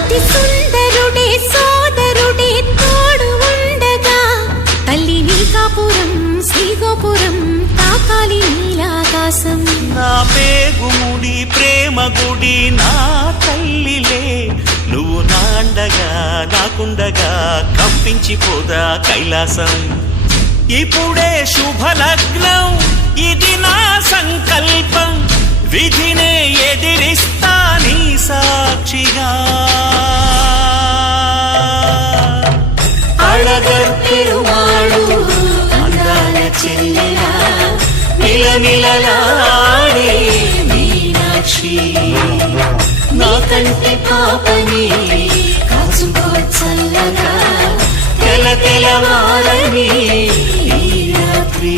అతి సుందరుడే సోదరుడే తోడు ఉండగా తల్లి నీకాపురం శ్రీగోపురం తాకాలి నీలాకాశం. నా పేగుముడి ప్రేమ గుడి నా తల్లిలే, నువ్వు నాండగా నాకుండగా కంపించిపోదా కైలాసం. ఇప్పుడే శుభలగ్నం ఇది నా సంకల్పం, విధినే ఎదిరిస్తా నీ సాక్షిగా. అళగర్ పెరుమాళు అందాల చెల్లెలా నిలనిలలాడే మీనాక్షి, నీ కంటి పాపని కాచుకో చల్లగా తెల తెలవారని ఈ రాత్రి.